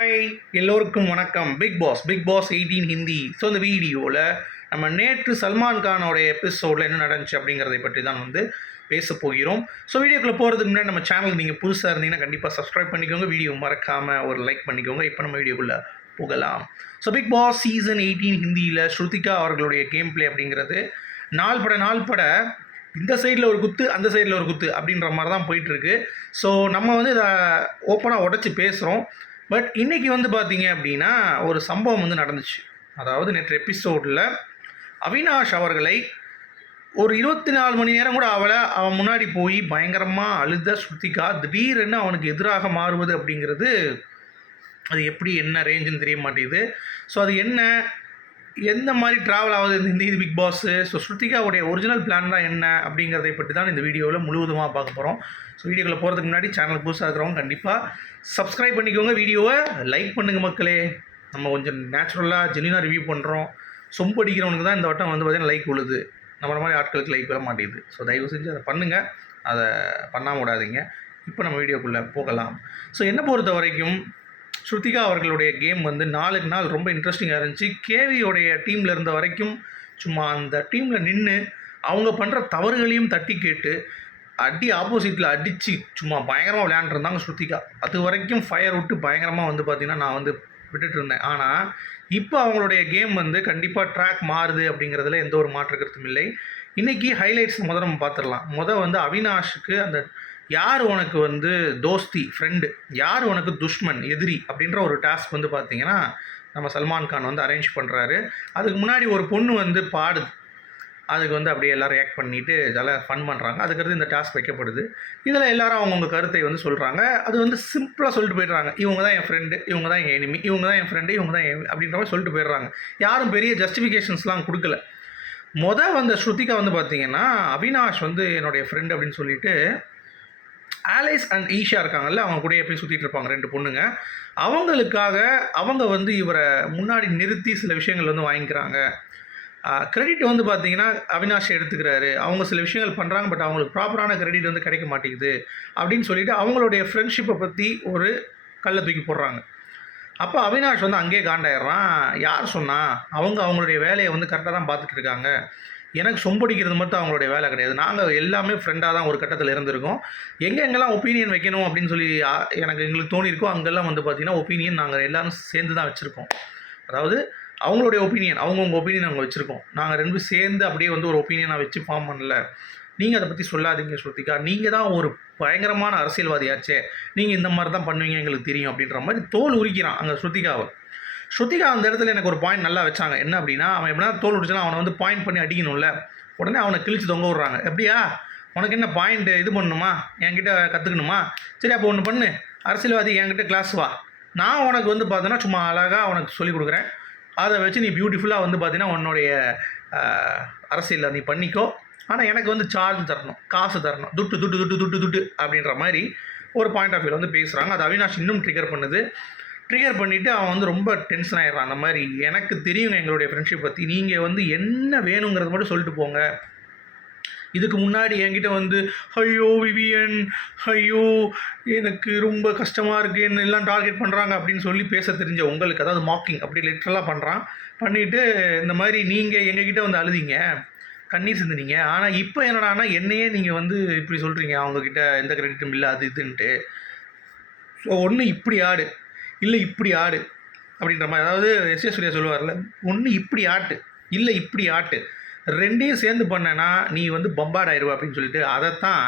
Hi எல்லோருக்கும் வணக்கம். Bigg Boss Bigg Boss eighteen Hindi so இந்த வீடியோவில் நம்ம நேற்று சல்மான் கானோட எபிசோடில் என்ன நடந்துச்சு அப்படிங்கிறதை பற்றி தான் வந்து பேச போகிறோம். ஸோ வீடியோக்குள்ளே போகிறதுக்கு முன்னாடி நம்ம சேனல் நீங்கள் புதுசாக இருந்தீங்கன்னா கண்டிப்பாக சப்ஸ்கிரைப் பண்ணிக்கோங்க. வீடியோ மறக்காமல் ஒரு லைக் பண்ணிக்கோங்க. இப்போ நம்ம வீடியோக்குள்ளே போகலாம். So Bigg Boss season eighteen ஹிந்தியில் ஸ்ருதிகா அவர்களுடைய கேம் பிளே அப்படிங்கிறது நாள் பட நாள் பட இந்த சைடில் ஒரு குத்து அந்த சைடில் ஒரு குத்து அப்படின்ற மாதிரி தான் போயிட்டுருக்கு ஸோ நம்ம வந்து இதை ஓப்பனாக உடச்சி பேசுகிறோம் பட் இன்றைக்கி வந்து பார்த்தீங்க அப்படின்னா ஒரு சம்பவம் வந்து நடந்துச்சு. அதாவது நேற்று எபிசோடில் அவினாஷ் அவர்களை ஒரு இருபத்தி நாலு மணி நேரம் கூட அவளை அவன் முன்னாடி போய் பயங்கரமாக அழுத ஸ்ருதிகா திடீர்னு அவனுக்கு எதிராக மாறுவது அப்படிங்கிறது அது எப்படி என்ன ரேஞ்சுன்னு தெரிய மாட்டேங்குது. ஸோ அது என்ன? எந்த மாதிரி ட்ராவல் ஆகுது இந்த ஹிந்தி பிக் பாஸு ஸோ ஸ்ருத்திகாவுடைய ஒரிஜினல் பிளான் தான் என்ன அப்படிங்கிறதை பற்றி தான் இந்த வீடியோவில் முழுவதுமாக பார்க்க போகிறோம். ஸோ வீடியோவில் போகிறதுக்கு முன்னாடி சேனல் புதுசாக இருக்கிறவங்க கண்டிப்பாக சப்ஸ்கிரைப் பண்ணிக்கோங்க. வீடியோவை லைக் பண்ணுங்கள் மக்களே. நம்ம கொஞ்சம் நேச்சுரலாக ஜெனினாக ரிவ்யூ பண்ணுறோம் சொம்பு அடிக்கிறவனுக்கு தான் இந்த வட்டம் வந்து பார்த்திங்கன்னா லைக் விழுது நம்மள மாதிரி ஆட்களுக்கு லைக் வர மாட்டேங்குது. ஸோ தயவு செஞ்சு அதை பண்ணுங்கள் அதை பண்ணாமல் விடாதீங்க. இப்போ நம்ம வீடியோக்குள்ளே போகலாம். ஸோ என்னை பொறுத்த வரைக்கும் ஸ்ருதிகா அவர்களுடைய கேம் வந்து நாளுக்கு நாள் ரொம்ப இன்ட்ரெஸ்டிங்காக இருந்துச்சு. கேவியோடைய டீமில் இருந்த வரைக்கும் சும்மா அந்த டீமில் நின்று அவங்க பண்ணுற தவறுகளையும் தட்டி கேட்டு அடி ஆப்போசிட்டில் அடித்து சும்மா பயங்கரமாக விளையாண்டுருந்தாங்க ஸ்ருதிகா. அது வரைக்கும் ஃபயர் விட்டு பயங்கரமாக வந்து பார்த்திங்கன்னா நான் வந்து விட்டுட்டு இருந்தேன். ஆனால் இப்போ அவங்களுடைய கேம் வந்து கண்டிப்பாக ட்ராக் மாறுது அப்படிங்கிறதுல எந்த ஒரு மாற்று கருத்தும் இல்லை. இன்றைக்கி ஹைலைட்ஸ் முதல்ல நம்ம பார்த்துடலாம் முதல் வந்து அவினாஷுக்கு அந்த யார் உனக்கு வந்து தோஸ்தி ஃப்ரெண்டு யார் உனக்கு துஷ்மன் எதிரி? அப்படின்ற ஒரு டாஸ்க் வந்து பார்த்தீங்கன்னா நம்ம சல்மான் கான் வந்து அரேஞ்ச் பண்ணுறாரு அதுக்கு முன்னாடி ஒரு பொண்ணு வந்து பாடுது. அதுக்கு வந்து அப்படியே எல்லோரும் ரியாக்ட் பண்ணிவிட்டு இதெல்லாம் ஃபன் பண்ணுறாங்க அதுக்கடுத்து இந்த டாஸ்க் வைக்கப்படுது. இதில் எல்லாரும் அவங்கவுங்க கருத்தை வந்து சொல்கிறாங்க அது வந்து சிம்பிளாக சொல்லிட்டு போயிடுறாங்க. இவங்க தான் என் ஃப்ரெண்டு இவங்க தான் என் எனிமி இவங்க தான் என் ஃப்ரெண்டு இவங்க தான் என் அப்படின்ற மாதிரி சொல்லிட்டு போயிடுறாங்க. யாரும் பெரிய ஜஸ்டிஃபிகேஷன்ஸ்லாம் கொடுக்கல. மொதல் வந்த ஸ்ருதிகா வந்து பார்த்திங்கன்னா அவினாஷ் வந்து என்னுடைய ஃப்ரெண்டு அப்படின்னு சொல்லிட்டு ஆலைஸ் அண்ட் ஈஷா இருக்காங்கல்ல அவங்க கூட போய் சுற்றிட்டு இருப்பாங்க ரெண்டு பொண்ணுங்க. அவங்களுக்காக அவங்க வந்து இவரை முன்னாடி நிறுத்தி சில விஷயங்கள் வந்து வாங்கிக்கிறாங்க. கிரெடிட் வந்து பார்த்தீங்கன்னா அவினாஷ் எடுத்துக்கிறாரு. அவங்க சில விஷயங்கள் பண்ணுறாங்க பட் அவங்களுக்கு ப்ராப்பரான கிரெடிட் வந்து கிடைக்க மாட்டேங்குது அப்படின்னு சொல்லிட்டு அவங்களுடைய ஃப்ரெண்ட்ஷிப்பை பற்றி ஒரு கல்லை தூக்கி போடுறாங்க. அப்போ அவினாஷ் வந்து அங்கேயே காண்டாயிடுறான். யார் சொன்னால் அவங்க அவங்களுடைய வேலையை வந்து கரெக்டாக தான் பார்த்துட்டு இருக்காங்க. எனக்கு சொம்படிக்கிறது மட்டும் அவங்களுடைய வேலை கிடையாது. நாங்கள் எல்லாமே ஃப்ரெண்டாக தான் ஒரு கட்டத்தில் இருந்திருக்கோம். எங்கே எங்கெல்லாம் ஒப்பீனியன் வைக்கணும் அப்படின்னு சொல்லி எனக்கு எங்களுக்கு தோணியிருக்கோ அங்கெல்லாம் வந்து பார்த்திங்கன்னா ஒப்பீனியன் நாங்கள் எல்லாரும் சேர்ந்து தான் வச்சுருக்கோம். அதாவது அவங்களுடைய ஒப்பீனியன் அவங்கவுங்க ஒப்பீனியன் நாங்கள் வச்சுருக்கோம். நாங்கள் ரெண்டு சேர்ந்து அப்படியே வந்து ஒரு ஒப்பீனியனாக வச்சு ஃபார்ம் பண்ணல. நீங்கள் அதை பற்றி சொல்லாதீங்க ஸ்ருதிகா. நீங்கள் தான் ஒரு பயங்கரமான அரசியல்வாதியாச்சே. நீங்கள் இந்த மாதிரி தான் பண்ணுவீங்க எங்களுக்கு தெரியும் அப்படின்ற மாதிரி தோல் உரிக்கிறான் அங்கே ஸ்ருத்திகாவை ஸ்ருதிகா அந்த இடத்துல எனக்கு ஒரு பாயிண்ட் நல்லா வச்சாங்க. என்ன அப்படின்னா அவன் எப்படின்னா தோல் உரிச்சானா அவனை வந்து பாயிண்ட் பண்ணி அடிக்கணும்ல. உடனே அவனை கிழிச்சு தொங்க விட்றாங்க. எப்படியா? உனக்கு என்ன பாயிண்ட் இது பண்ணணுமா? என்கிட்ட கற்றுக்கணுமா சரி அப்போ ஒன்று பண்ணு. அரசியல்வாதி என்கிட்ட கிளாஸ் வா. நான் உனக்கு வந்து பார்த்தோன்னா சும்மா அழகாக உனக்கு சொல்லிக் கொடுக்குறேன். அதை வச்சு நீ பியூட்டிஃபுல்லாக வந்து பார்த்தீங்கன்னா உன்னுடைய அரசியலில் நீ பண்ணிக்கோ. ஆனால் எனக்கு வந்து சார்ஜ் தரணும். காசு தரணும். துட்டு துட்டு துட்டு துட்டு துட்டு அப்படின்ற மாதிரி ஒரு பாயிண்ட் ஆஃப் வியூவில் வந்து பேசுகிறாங்க அது அவினாஷ் இன்னும் ட்ரிகர் பண்ணுது. ட்ரிகர் பண்ணிவிட்டு அவன் வந்து ரொம்ப டென்ஷன் ஆகிடுறான் அந்த மாதிரி எனக்கு தெரியுங்க எங்களுடைய ஃப்ரெண்ட்ஷிப் பற்றி நீங்கள் வந்து என்ன வேணுங்கிறத மட்டும் சொல்லிட்டு போங்க. இதுக்கு முன்னாடி என்கிட்ட வந்து ஐயோ விவியன் ஐயோ எனக்கு ரொம்ப கஷ்டமாக இருக்குது என்ன எல்லாம் டார்கெட் பண்ணுறாங்க அப்படின்னு சொல்லி பேச தெரிஞ்ச உங்களுக்கு அதாவது மாக்கிங் அப்படி லிட்ரலாக பண்ணுறான் பண்ணிவிட்டு இந்த மாதிரி நீங்கள் எங்ககிட்ட வந்து அழுதிங்க. கண்ணீர் சிந்தினீங்க. ஆனால் இப்போ என்னடானா என்னையே நீங்கள் வந்து இப்படி சொல்கிறீங்க அவங்கக்கிட்ட எந்த கிரெடிட்டும் இல்லை அது இதுன்ட்டு. ஸோ ஒன்று இப்படி ஆடு. இல்லை இப்படி ஆடு அப்படின்ற மாதிரி. அதாவது எஸ் எஸ் சூர்யா சொல்லுவார்ல ஒன்று இப்படி ஆட்டு இல்லை இப்படி ஆட்டு. ரெண்டையும் சேர்ந்து பண்ணனா நீ வந்து பம்பாட் ஆயிடுவ அப்படின்னு சொல்லிட்டு அதைத்தான்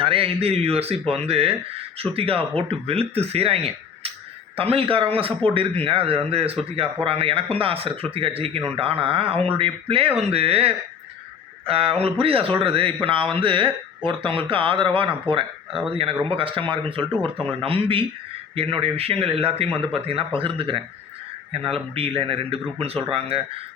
நிறையா ஹிந்தி ரிவ்யூவர்ஸ் இப்போ வந்து ஸ்ருத்திகாவை போட்டு வெளுத்து செய்கிறாங்க தமிழ்காரவங்க சப்போர்ட் இருக்குங்க. அது வந்து ஸ்ருத்திகா போகிறாங்க எனக்கும் தான் ஆசை இருக்குது ஸ்ருத்திகா ஜெயிக்கணுன்ட்டு ஆனால் அவங்களுடைய ப்ளே வந்து அவங்களுக்கு உங்களுக்கு புரியுதா சொல்கிறது இப்போ நான் வந்து ஒருத்தவங்களுக்கு ஆதரவாக நான் போகிறேன் அதாவது எனக்கு ரொம்ப கஷ்டமாக இருக்குன்னு சொல்லிட்டு ஒருத்தவங்களை நம்பி என்னுடைய விஷயங்கள் எல்லாத்தையும் வந்து பார்த்திங்கன்னா பகிர்ந்துக்கிறேன். என்னால் முடியல என்ன ரெண்டு குரூப்புன்னு சொல்கிறாங்க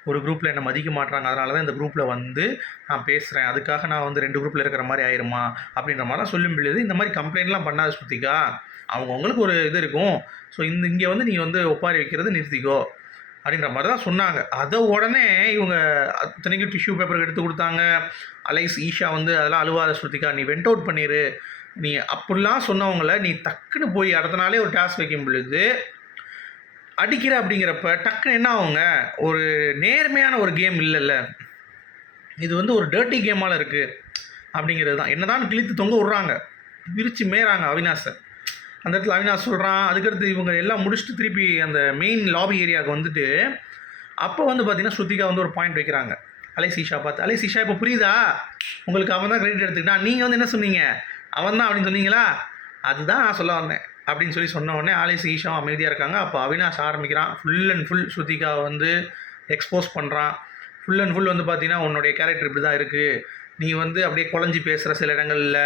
ஒரு குரூப்பில் என்னை மதிக்க மாட்றாங்க. அதனால தான் இந்த குரூப்பில் வந்து நான் பேசுகிறேன் அதுக்காக நான் வந்து ரெண்டு குரூப்பில் இருக்கிற மாதிரி ஆயிருமா? அப்படின்ற மாதிரிலாம் சொல்ல முடியாது இந்த மாதிரி கம்ப்ளைண்ட்லாம் பண்ணாத ஸ்ருதிகா. அவங்கவுங்களுக்கு ஒரு இது இருக்கும். ஸோ இந்த இங்கே வந்து நீங்கள் வந்து ஒப்பாரி வைக்கிறது நிறுத்திக்கோ. அப்படின்ற மாதிரி தான் சொன்னாங்க. அதை உடனே இவங்க அத்தனைக்கும் டிஷ்யூ பேப்பர் எடுத்து கொடுத்தாங்க. அலைஸ் ஈஷா வந்து அதெல்லாம் அழுவாத ஸ்ருதிகா நீ வெண்ட் அவுட் பண்ணிடு நீ அப்படிலாம் சொன்னவங்கள நீ டக்குன்னு போய் அடுத்த நாளே ஒரு டாஸ்க் வைக்கும் பொழுது அடிக்கிற அப்படிங்கிறப்ப டக்குன்னு என்ன ஆகுங்க? ஒரு நேர்மையான ஒரு கேம் இல்லைல்ல. இது வந்து ஒரு டர்ட்டி கேமால் இருக்குது அப்படிங்கிறது தான். என்ன தான் கிழித்து தொங்க விட்றாங்க. விரித்து மேறாங்க அவினாஷை. அந்த இடத்துல அவினாஷ் சொல்கிறான் அதுக்கடுத்து இவங்க எல்லாம் முடிச்சுட்டு திருப்பி அந்த மெயின் லாபி ஏரியாவுக்கு வந்துட்டு அப்போ வந்து பார்த்தீங்கன்னா ஸ்ருதிகா வந்து ஒரு பாயிண்ட் வைக்கிறாங்க. அலை சீஷா பார்த்து அலை சீஷா இப்போ புரியுதா? உங்களுக்கு அவன் தான் கிரெடிட் எடுத்துக்கிட்டான். நீங்கள் வந்து என்ன சொன்னீங்க? அவன் தான் அப்படின்னு சொன்னீங்களா? அதுதான் நான் சொல்ல வந்தேன். அப்படின்னு சொல்லி சொன்ன உடனே ஆலை ஈஷாவும் அமைதியாக இருக்காங்க. அப்போ அவினாஷ் ஆரம்பிக்கிறான். ஃபுல் அண்ட் ஃபுல் ஸ்ருதிகாவை வந்து எக்ஸ்போஸ் பண்ணுறான் ஃபுல் அண்ட் ஃபுல் வந்து பார்த்தீங்கன்னா உன்னுடைய கேரக்டர் இப்படி தான் இருக்குது நீ வந்து அப்படியே குழஞ்சி பேசுகிற சில இடங்களில்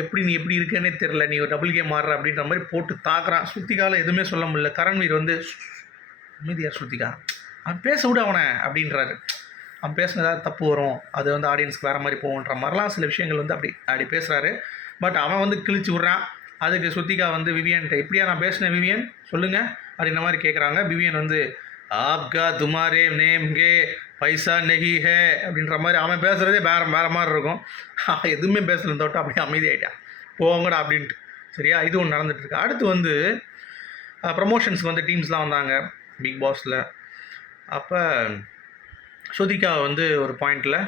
எப்படி நீ எப்படி இருக்கேன்னே தெரில நீ ஒரு டபுள் கேம் ஆடுற அப்படின்ற மாதிரி போட்டு தாக்குறான். ஸ்ருதிகாவில் எதுவுமே சொல்ல முடியல. கரண்வீர் வந்து அமைதியா ஸ்ருதிகா அவன் பேச விட அவனை அப்படின்றாரு. அவன் பேசின தப்பு வரும். அது வந்து ஆடியன்ஸ்க்கு வேறு மாதிரி போகுன்ற மாதிரிலாம் சில விஷயங்கள் வந்து அப்படி அப்படி பேசுகிறாரு பட் அவன் வந்து கிழிச்சு விட்றான். அதுக்கு ஸ்ருதிகா வந்து விவியன்ட்ட இப்படியா நான் பேசினேன் விவியன்? சொல்லுங்கள் அப்படின்ற மாதிரி கேட்குறாங்க விவியன் வந்து ஆப்கா துமாரே நேம் கே பைசா நெகி ஹே அப்படின்ற மாதிரி அவன் பேசுகிறதே வேற வேறு மாதிரி இருக்கும். அவன் எதுவுமே பேசல தோட்டம் அப்படியே அமைதியாயிட்டான். போங்கடா அப்படின்ட்டு. சரியா? இது ஒன்று நடந்துட்டுருக்கு. அடுத்து வந்து ப்ரமோஷன்ஸ்க்கு வந்து டீம்ஸ்லாம் வந்தாங்க பிக் பாஸில் அப்போ ஸ்ருதிகா வந்து ஒரு பாயிண்டில்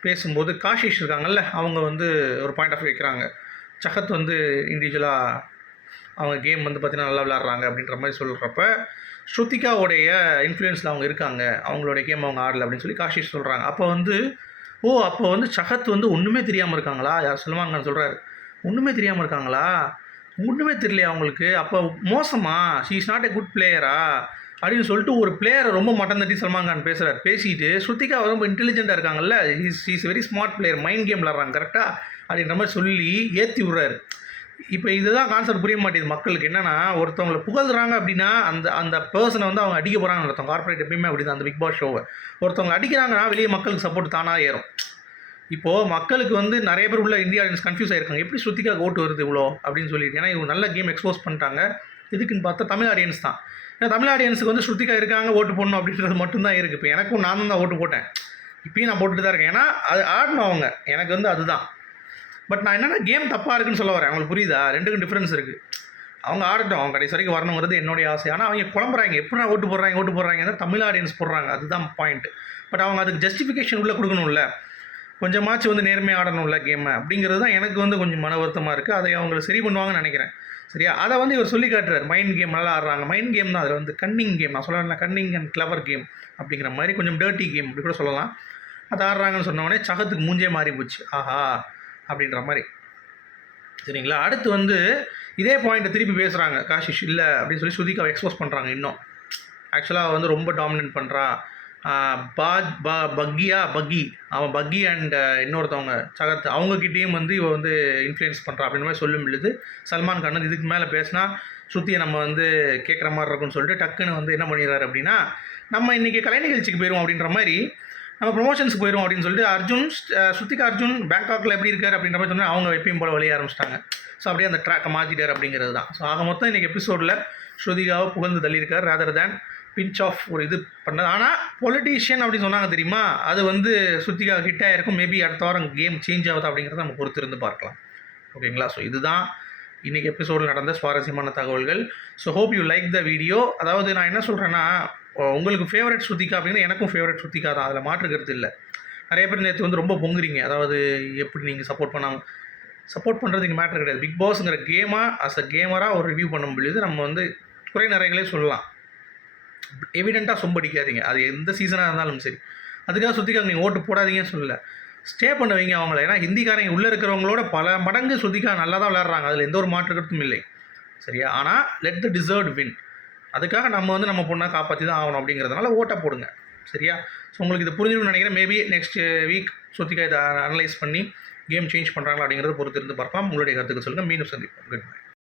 பேசும்போது காஷிஷ் இருக்காங்கல்ல அவங்க வந்து ஒரு பாயிண்ட் ஆஃப் வைக்கிறாங்க. சகத் வந்து இண்டிவிஜுவலாக அவங்க கேம் வந்து பார்த்தீங்கன்னா நல்லா விளாட்றாங்க அப்படின்ற மாதிரி சொல்கிறப்ப ஸ்ருத்திகாவுடைய இன்ஃப்ளூயன்ஸில் அவங்க இருக்காங்க. அவங்களுடைய கேம் அவங்க ஆடல அப்படின்னு சொல்லி காஷிஷ் சொல்கிறாங்க அப்போ வந்து ஓ அப்போ வந்து சகத் வந்து ஒன்றுமே தெரியாமல் இருக்காங்களா? யார் சல்மான் சொல்கிறாரு ஒன்றுமே தெரியாமல் இருக்காங்களா? ஒன்றுமே தெரியலையா அவங்களுக்கு? அப்போ மோசமா? She is not a good பிளேயரா அப்படின்னு சொல்லிட்டு ஒரு பிளேயரை ரொம்ப மட்டம் தட்டி சல்மான் கான் பேசுகிறார் பேசிட்டு ஸ்ருத்திகா ரொம்ப இன்டெலிஜென்ட்டாக இருக்காங்கல்ல? Is is very smart player mind game விளாட்றாங்க கரெக்டாக அப்படின்ற மாதிரி சொல்லி ஏற்றி விட்றாரு. இப்போ இதுதான் கான்செப்ட் புரிய மாட்டேங்குது மக்களுக்கு. என்னென்னா ஒருத்தவங்களை புகழ்றாங்க அப்படின்னா அந்த அந்த பர்சனை வந்து அவங்க அடிக்க போகிறாங்க ஒருத்தவங்க கார்பரேட் எப்பயுமே அப்படி தான் அந்த பிக் பாஸ் ஷோவை ஒருத்தவங்க அடிக்கிறாங்கன்னா வெளியே மக்களுக்கு சப்போர்ட் தானாக ஏறும். இப்போது மக்களுக்கு வந்து நிறைய பேர் உள்ள இந்தியா ஆடியன்ஸ் கன்ஃபியூஸ் ஆகிருக்காங்க எப்படி ஸ்ருத்திகா ஓட்டு வருது இவ்வளோ அப்படின்னு சொல்லிட்டு. ஏன்னா இவங்க நல்ல கேம் எக்ஸ்போஸ் பண்ணிட்டாங்க. இதுக்குன்னு பார்த்தா தமிழ் ஆடியன்ஸ் தான். தமிழ் ஆடியன்ஸுக்கு வந்து ஸ்ருத்திகா இருக்காங்க ஓட்டு போடணும் அப்படின்றது மட்டும்தான் இருக்குது இப்போ எனக்கும் நான் தான் ஓட்டு போட்டேன். இப்பயும் நான் போட்டுட்டு தான் இருக்கேன். ஏன்னா அது ஆடணும் அவங்க. எனக்கு வந்து அதுதான். பட் நான் என்னென்னா கேம் தப்பாக இருக்குன்னு சொல்ல வரேன். அவங்களுக்கு புரியுதா? ரெண்டுக்கும் டிஃப்ரென்ஸ் இருக்குது அவங்க ஆடட்டும். அவங்க கடைசி வரைக்கும் வரணுங்கிறது என்னுடைய ஆசை. ஆனால் அவங்க குழம்புறாங்க. எப்படி ஓட்டு போடுறாங்க ஓட்டு போடுறாங்க தமிழ் ஆடியன்ஸ் போடுறாங்க. அதுதான் பாயிண்ட் பட் அவங்க அதுக்கு ஜஸ்டிஃபிகேஷன் உள்ளே கொடுக்கணும்ல. கொஞ்சமாச்சும் வந்து நேர்மையாக ஆடணும்ல கேமை அப்படிங்கிறது தான் எனக்கு வந்து கொஞ்சம் மன வருத்தமாக இருக்குது அதை அவங்க சரி பண்ணுவாங்கன்னு நினைக்கிறேன். சரியா? அதை வந்து இவர் சொல்லி காட்டுறாரு. மைண்ட் கேம் நல்லா ஆடுறாங்க. மைண்ட் கேம் தான். அதில் வந்து கன்னிங் கேம் நான் சொல்லலாம் கன்னிங் அண்ட் கிளவர் கேம் அப்படிங்கிற மாதிரி கொஞ்சம் டர்ட்டி கேம் அப்படி கூட சொல்லலாம். அது ஆடுறாங்கன்னு சொன்னோடனே சகத்துக்கு மூஞ்சே மாறி போச்சு. ஆஹா! அப்படின்ற மாதிரி. சரிங்களா? அடுத்து வந்து இதே பாயிண்ட்டை திருப்பி பேசுகிறாங்க காஷிஷ் இல்லை அப்படின்னு சொல்லி ஸ்ருதிகாவை எக்ஸ்போஸ் பண்ணுறாங்க இன்னும். ஆக்சுவலாக வந்து ரொம்ப டாமினேட் பண்ணுறா பாஜ் பா பக்கியா பக்கி. அவன் பக்கி அண்ட் இன்னொருத்தவங்க சகத் அவங்கக்கிட்டேயும் வந்து இவன் வந்து இன்ஃப்ளூயன்ஸ் பண்ணுறான் அப்படின்ற மாதிரி சொல்லும் பொழுது சல்மான் கான் இதுக்கு மேலே பேசினா ஸ்ருதியை நம்ம வந்து கேட்குற மாதிரி இருக்கும்னு சொல்லிட்டு டக்குன்னு வந்து என்ன பண்ணிடுறாரு அப்படின்னா நம்ம இன்றைக்கி கலை நிகழ்ச்சிக்கு போயிடுவோம் அப்படின்ற மாதிரி நம்ம ப்ரொமோஷன்ஸ்க்கு போயிடும் அப்படின்னு சொல்லிட்டு அர்ஜுன் ஸ்ருத்திகா அர்ஜுன் பேங்காக்கில் எப்படி இருக்கார் அப்படின்ற மாதிரி சொன்னால் அவங்க எப்பயும் போல வழிய ஆரம்பிச்சிட்டாங்க. ஸோ அப்படியே அந்த ட்ராக்கை மாற்றிட்டார் அப்படிங்கிறது தான். ஸோ ஆக மொத்தம் இன்றைக்கி எபிசோடில் ஸ்ருதிகாவை புகழ்ந்து தள்ளியிருக்கார் ரேதர் தேன் பிஞ்ச் ஆஃப் ஒரு இது பண்ணது. ஆனால் பொலிட்டீஷியன் அப்படின்னு சொன்னாங்க தெரியுமா? அது வந்து ஸ்ருதிகா ஹிட் ஆகிருக்கும் மேபி அடுத்த வாரம் கேம் சேஞ்ச் ஆகுது அப்படிங்கிறத நம்ம பொறுத்து இருந்து பார்க்கலாம். ஓகேங்களா? ஸோ இதுதான் இன்றைக்கி எபிசோடில் நடந்த சுவாரஸ்யமான தகவல்கள். So hope you like the video அதாவது நான் என்ன சொல்கிறேன்னா உங்களுக்கு ஃபேவரட் சுத்திக்கா அப்படின்னா எனக்கும் ஃபேவரட் ஸ்ருதிகா தான். அதில் மாற்றுக்கிறது இல்லை. நிறைய பேர் நேற்று வந்து ரொம்ப பொங்குறீங்க. அதாவது எப்படி நீங்கள் சப்போர்ட் பண்ணாமல் சப்போர்ட் பண்ணுறது இங்கே மேட்ரு கிடையாது. பிக் பாஸ்ங்கிற கேமாக அஸ் அ கேமராக ஒரு ரிவ்யூ பண்ண முடியுது. நம்ம வந்து குறை நிறைகளே சொல்லலாம். எவிடெண்ட்டாக சொம்படிக்காதீங்க. அது எந்த சீசனாக இருந்தாலும் சரி. அதுக்காக சுத்திக்காக நீங்கள் ஓட்டு போடாதீங்கன்னு சொல்லலை. ஸ்டே பண்ண வைங்க அவங்கள. ஏன்னா ஹிந்திக்காரங்க உள்ளே இருக்கிறவங்களோட பல மடங்கு சுதிக்கா நல்லா தான் விளையாடுறாங்க. அதில் எந்த ஒரு மாற்று கருத்தும் இல்லை. சரியா? ஆனால் லெட் த டிசர்ட் வின் அதுக்காக நம்ம வந்து நம்ம பொண்ணை காப்பாற்றி தான் ஆகணும் அப்படிங்கிறதுனால ஓட்டை போடுங்க. சரியா? ஸோ உங்களுக்கு இது புரிஞ்சுக்கணும்னு நினைக்கிறேன். மேபி நெக்ஸ்ட் வீக் சுத்திக்கா இதை அனலைஸ் பண்ணி கேம் சேஞ்ச் பண்ணுறாங்களா அப்படிங்கிறத பொறுத்து இருந்து பார்க்கலாம் உங்களுடைய கருத்துக்கு சொல்லுங்கள் மீண்டும் சந்திப்போம். Good bye